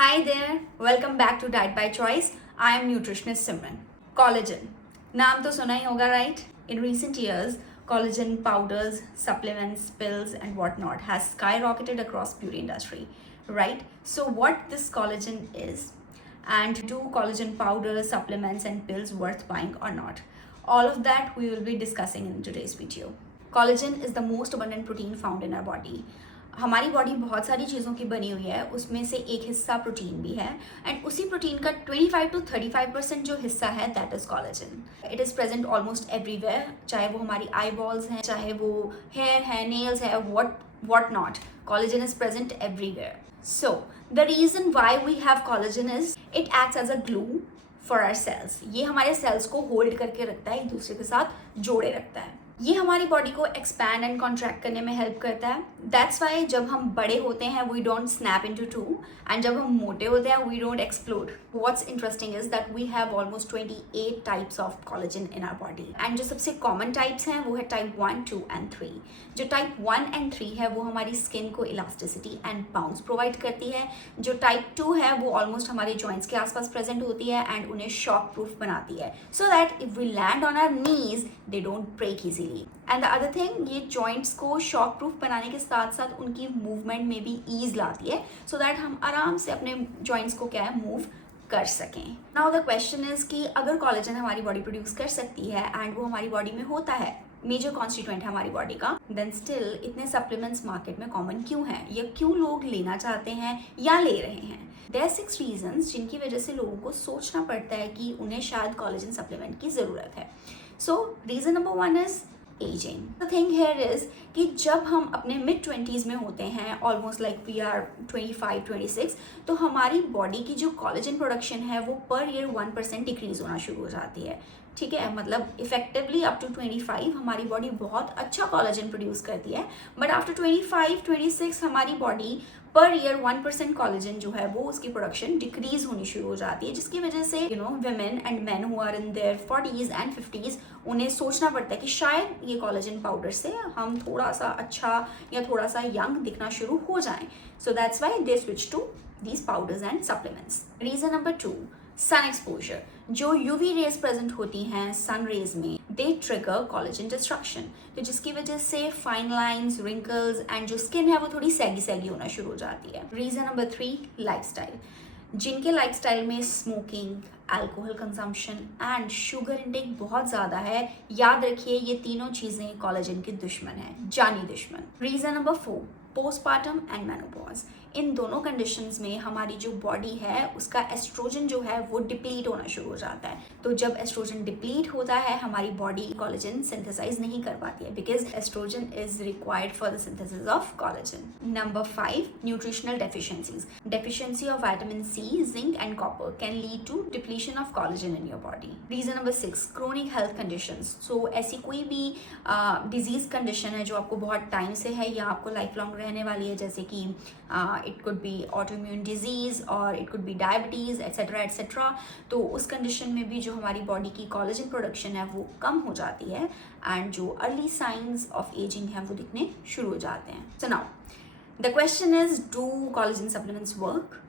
Hi there, welcome back to Diet by Choice. I am nutritionist Simran. Collagen. नाम तो सुना ही होगा, right? In recent years, collagen powders, supplements, pills, and whatnot has skyrocketed across beauty industry, right? So what this collagen is, and do collagen powders, supplements, and pills worth buying or not? All of that we will be discussing in today's video. Collagen is the most abundant protein found in our body. हमारी body बहुत सारी चीज़ों की बनी हुई है, उसमें से एक हिस्सा प्रोटीन भी है एंड उसी प्रोटीन का 25 to 35% जो हिस्सा है that is collagen. It is present almost everywhere, चाहे वो हमारी आई बॉल्स हैं, चाहे वो हेयर है, नेल्स है, what not. Collagen is present everywhere. So the reason why we have collagen is it acts as a glue for our cells. ये हमारे सेल्स को होल्ड करके रखता है, एक दूसरे के साथ जोड़े रखता है. ये हमारी बॉडी को एक्सपैंड एंड कॉन्ट्रैक्ट करने में हेल्प करता है. दैट्स वाई जब हम बड़े होते हैं we don't snap into two, and जब हम मोटे होते हैं we don't explode. What's interesting is that we have almost 28 types of collagen in our body, and जो सबसे कॉमन टाइप्स हैं वो है टाइप 1, 2 एंड 3. जो टाइप 1 एंड 3 है वो हमारी स्किन को इलास्टिसिटी एंड बाउंस प्रोवाइड करती है. जो टाइप 2 है वो ऑलमोस्ट हमारे जॉइंट्स के आसपास प्रेजेंट होती है एंड उन्हें शॉक प्रूफ बनाती है, so that if we land on our knees they don't break easily. And the other thing, ये जॉइंट्स को शॉक प्रूफ बनाने के साथ साथ उनकी मूवमेंट में भी ईज लाती है, सो दैट हम आराम से अपने जॉइंट्स को क्या है मूव कर सकें. नाउ द क्वेश्चन इज कि अगर कोलेजन हमारी बॉडी प्रोड्यूस कर सकती है एंड वो हमारी बॉडी में होता है, मेजर कॉन्स्टिट्यूएंट है हमारी बॉडी का, देन स्टिल इतने सप्लीमेंट्स मार्केट में कॉमन क्यों हैं, या क्यों लोग लेना चाहते हैं या ले रहे हैं. देयर 6 रीजंस जिनकी वजह से लोगों को सोचना पड़ता है कि उन्हें शायद कोलेजन सप्लीमेंट की ज़रूरत है. सो reason number 1 is ageing. The thing here is कि जब हम अपने मिड 20s में होते हैं, ऑलमोस्ट लाइक वी आर 25, 26, तो हमारी बॉडी की जो कोलेजन प्रोडक्शन है वो पर ईयर 1% डिक्रीज होना शुरू हो जाती है. ठीक है, मतलब इफेक्टिवली अप टू 25 हमारी बॉडी बहुत अच्छा कोलेजन प्रोड्यूस करती है, बट आफ्टर 25, 26 हमारी बॉडी पर ईयर 1% कोलेजन जो है वो उसकी प्रोडक्शन डिक्रीज होनी शुरू हो जाती है, जिसकी वजह से women and men who are in their 40s and 50s उन्हें सोचना पड़ता है कि शायद ये कोलेजन पाउडर से हम थोड़ा सा अच्छा या थोड़ा सा यंग दिखना शुरू हो जाएं. So that's why they switch to these powders and supplements. Reason number 2, sun exposure. जो यूवी रेज प्रेजेंट होती हैं सन रेज में, दे ट्रिगर कोलेजन डिस्ट्रक्शन, तो जिसकी वजह से फाइन लाइंस, रिंकल्स एंड जो स्किन है वो थोड़ी सैगी सैगी होना शुरू हो जाती है. Reason number 3, lifestyle. जिनके लाइफस्टाइल में smoking, alcohol consumption and sugar intake बहुत ज़्यादा है, याद रखिए ये तीनों चीज़ें कोलेजन की दुश्मन है, जानी दुश्मन. Reason number 4, postpartum and menopause. इन दोनों कंडीशंस में हमारी जो बॉडी है उसका एस्ट्रोजन जो है वो डिप्लीट होना शुरू हो जाता है. तो जब एस्ट्रोजन डिप्लीट होता है हमारी बॉडी कोलेजन सिंथेसाइज नहीं कर पाती है, because oestrogen is required for the synthesis of collagen. Number 5, nutritional deficiencies. Deficiency of vitamin C, zinc and copper can lead to depletion of collagen in your body. Reason number 6, chronic health conditions. So ऐसी कोई भी disease condition है जो आपको बहुत time से है या आपको लाइफ लॉन्ग रहने वाली है, जैसे कि it could be autoimmune disease or it could be diabetes etc etc. तो उस कंडीशन में भी जो हमारी बॉडी की कोलेजन प्रोडक्शन है वो कम हो जाती है एंड जो अर्ली साइंस ऑफ एजिंग है वो दिखने शुरू हो जाते हैं. So now the question is, do collagen supplements work?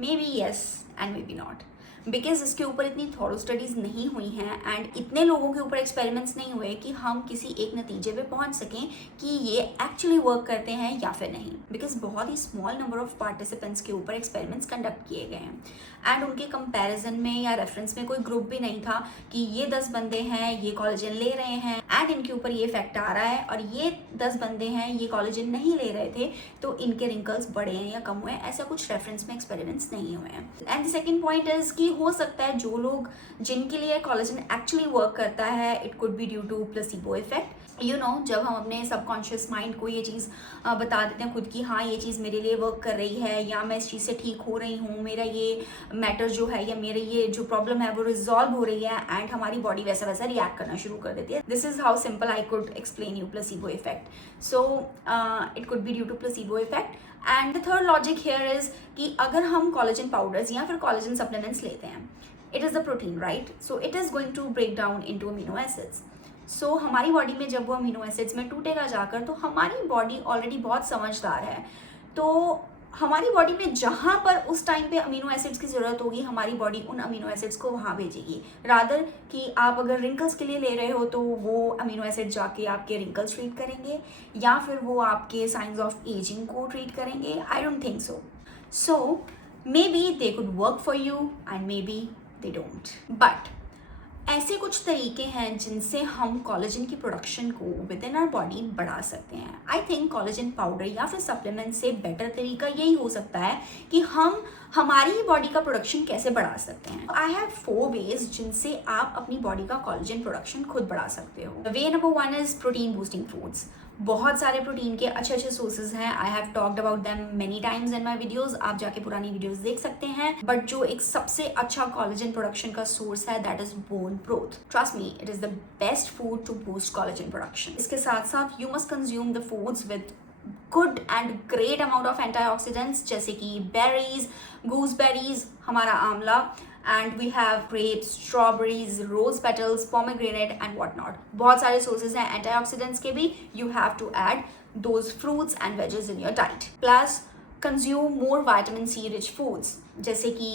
May be yes and may be not, because इसके ऊपर इतनी थॉरो स्टडीज़ नहीं हुई हैं एंड इतने लोगों के ऊपर एक्सपेरिमेंट्स नहीं हुए कि हम किसी एक नतीजे पे पहुंच सकें कि ये एक्चुअली वर्क करते हैं या फिर नहीं, बिकॉज बहुत ही स्मॉल नंबर ऑफ पार्टिसिपेंट्स के ऊपर एक्सपेरिमेंट्स कंडक्ट किए गए हैं एंड उनके कंपैरिजन में या रेफरेंस में कोई ग्रुप भी नहीं था कि ये 10 बंदे हैं ये कोलेजन ले रहे हैं एंड इनके ऊपर ये इफेक्ट आ रहा है, और ये 10 बंदे हैं ये कोलेजन नहीं ले रहे थे तो इनके रिंकल्स बढ़े हैं या कम हुए हैं. ऐसा कुछ रेफरेंस में एक्सपेरिमेंट्स नहीं हुए हैं. And the second point is कि हो सकता है जो लोग जिनके लिए कोलेजन एक्चुअली वर्क करता है, it could be due to placebo effect. जब हम अपने सबकॉन्शियस माइंड को ये चीज़ बता देते हैं खुद की, हाँ ये चीज़ मेरे लिए वर्क कर रही है या मैं इस चीज़ से ठीक हो रही हूँ, मेरा ये मैटर जो है या मेरा ये जो प्रॉब्लम है वो रिजॉल्व हो रही है, एंड हमारी बॉडी वैसा वैसा रिएक्ट करना शुरू कर देती है. This is how simple I could explain you placebo effect. So it could be due to placebo effect. And the third logic here is कि अगर हम कोलेजन पाउडर्स या फिर कोलेजन सप्लीमेंट्स लेते हैं, it is the protein right, so it is going to break down into amino acids. So हमारी body में जब वो अमीनो एसिड्स में टूटेगा जाकर, तो हमारी बॉडी ऑलरेडी बहुत समझदार है, तो हमारी बॉडी में जहाँ पर उस टाइम पे अमीनो एसिड्स की ज़रूरत होगी, हमारी बॉडी उन अमीनो एसिड्स को वहाँ भेजेगी। रादर कि आप अगर रिंकल्स के लिए ले रहे हो तो वो अमीनो एसिड जाके आपके रिंकल्स ट्रीट करेंगे या फिर वो आपके साइंस ऑफ एजिंग को ट्रीट करेंगे। I don't think so. So may be they could work for you and may be they don't. But ऐसे कुछ तरीके हैं जिनसे हम कोलेजन की प्रोडक्शन को विद इन आवर बॉडी बढ़ा सकते हैं। आई थिंक कोलेजन पाउडर या फिर सप्लीमेंट से बेटर तरीका यही हो सकता है कि हम हमारी बॉडी का प्रोडक्शन कैसे बढ़ा सकते हैं। आई हैव 4 वेज जिनसे आप अपनी बॉडी का कोलेजन प्रोडक्शन खुद बढ़ा सकते हो। Way number 1 is protein boosting foods. बहुत सारे प्रोटीन के अच्छे अच्छे सोर्सेज हैं। I have talked about them many times in my videos. आप जाके पुरानी वीडियोस देख सकते हैं। बट जो एक सबसे अच्छा कोलेजन प्रोडक्शन का सोर्स है that is bone broth. Trust me, it is the best food to boost collagen production. इसके साथ साथ you must consume the foods with good and great amount of antioxidants जैसे कि बेरीज, गूसबेरीज, हमारा आंवला, and we have grapes, strawberries, rose petals, pomegranate and whatnot. बहुत सारे sources हैं antioxidants के भी. You have to add those fruits and veggies in your diet. Plus consume more vitamin C rich foods जैसे कि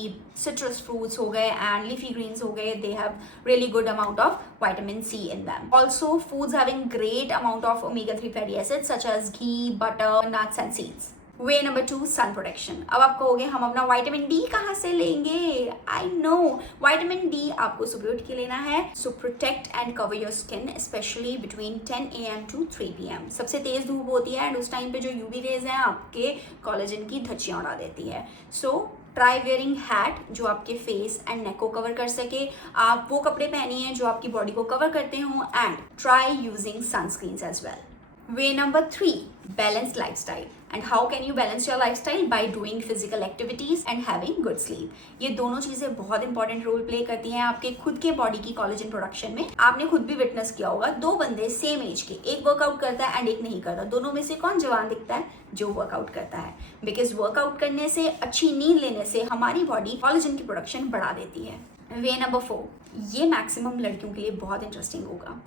citrus fruits हो गए and leafy greens हो गए. They have really good amount of vitamin C in them. Also foods having great amount of omega-3 fatty acids such as ghee, butter, nuts and seeds. Way number 2 sun protection. अब आप कहोगे हम अपना vitamin D कहाँ से लेंगे? I know, vitamin D आपको सुबह उठ के लेना है। So protect and cover your skin especially between 10 AM to 3 PM। सबसे तेज धूप होती है एंड उस टाइम पे जो यूवी रेज हैं आपके कोलेजन की धज्जियां उड़ा देती है। सो ट्राई वेयरिंग हैट जो आपके फेस एंड नेक को कवर कर सके। आप वो कपड़े पहनिए जो आपकी बॉडी को कवर करते हो and try using sunscreens as well. Way number 3, balanced lifestyle. And how can you balance your lifestyle? By doing physical activities and having good sleep. ये दोनों चीजें बहुत इंपॉर्टेंट रोल प्ले करती हैं आपके खुद के बॉडी की कोलेजन प्रोडक्शन में। आपने खुद भी विटनेस किया होगा, 2 बंदे सेम एज के, एक वर्कआउट करता है एंड एक नहीं करता। दोनों में से कौन जवान दिखता है? जो वर्कआउट करता है। बिकॉज वर्कआउट करने से, अच्छी नींद लेने से हमारी बॉडी कोलेजन की प्रोडक्शन बढ़ा देती है। वे नंबर 4, ये मैक्सिमम लड़कियों के लिए बहुत इंटरेस्टिंग होगा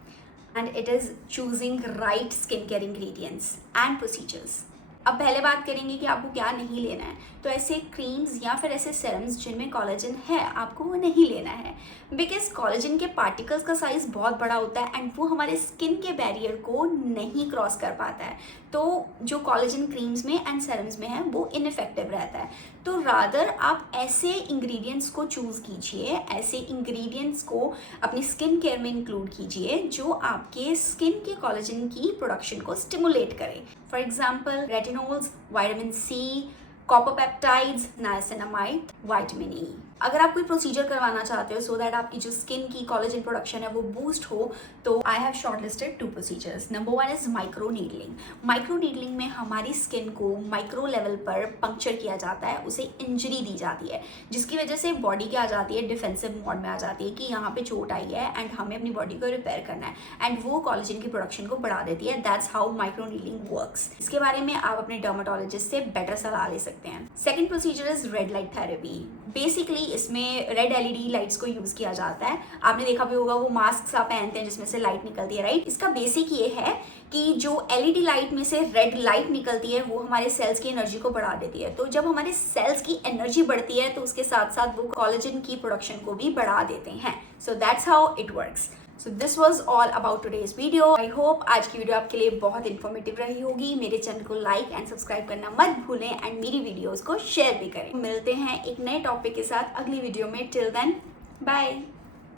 and it is choosing right skincare ingredients and procedures. अब पहले बात करेंगे कि आपको क्या नहीं लेना है। तो ऐसे क्रीम्स या फिर ऐसे सेरम्स जिनमें कोलेजन है आपको वो नहीं लेना है बिकॉज कोलेजन के पार्टिकल्स का साइज बहुत बड़ा होता है एंड वो हमारे स्किन के बैरियर को नहीं क्रॉस कर पाता है। तो जो कोलेजन क्रीम्स में एंड सेरम्स में है वो इनइफेक्टिव रहता है। तो रादर आप ऐसे इंग्रेडिएंट्स को चूज़ कीजिए, ऐसे इंग्रेडिएंट्स को अपनी स्किन केयर में इंक्लूड कीजिए जो आपके स्किन के कोलेजन की प्रोडक्शन को स्टिमुलेट करें। For example retinols, vitamin C, copper peptides, niacinamide, vitamin E. अगर आप कोई प्रोसीजर करवाना चाहते हो सो दैट आपकी जो स्किन की कोलेजन प्रोडक्शन है वो बूस्ट हो तो I have shortlisted 2 procedures. Number 1 is micro needling. Micro needling में हमारी स्किन को माइक्रो लेवल पर पंक्चर किया जाता है, उसे इंजरी दी जाती है जिसकी वजह से बॉडी क्या आ जाती है, डिफेंसिव मोड में आ जाती है कि यहाँ पे चोट आई है एंड हमें अपनी बॉडी को रिपेयर करना है एंड वो कोलेजन की प्रोडक्शन को बढ़ा देती है। That's how micro needling works. इसके बारे में आप अपने डर्माटोलॉजिस्ट से बेटर सलाह ले सकते हैं। Second procedure is red light therapy. Basically इसमें रेड एलईडी लाइट्स को यूज किया जाता है। आपने देखा भी होगा वो मास्क आप पहनते हैं जिसमें से लाइट निकलती है, राइट? इसका बेसिक ये है कि जो एलईडी लाइट में से रेड लाइट निकलती है वो हमारे सेल्स की एनर्जी को बढ़ा देती है। तो जब हमारे सेल्स की एनर्जी बढ़ती है तो उसके साथ साथ वो कोलेजन की प्रोडक्शन को भी बढ़ा देते हैं। So that's how it works. So this was all about today's video. I hope आज की वीडियो आपके लिए बहुत इन्फॉर्मेटिव रही होगी। मेरे चैनल को लाइक एंड सब्सक्राइब करना मत भूलें एंड मेरी वीडियोस को शेयर भी करें। मिलते हैं एक नए टॉपिक के साथ अगली वीडियो में। Till then, bye.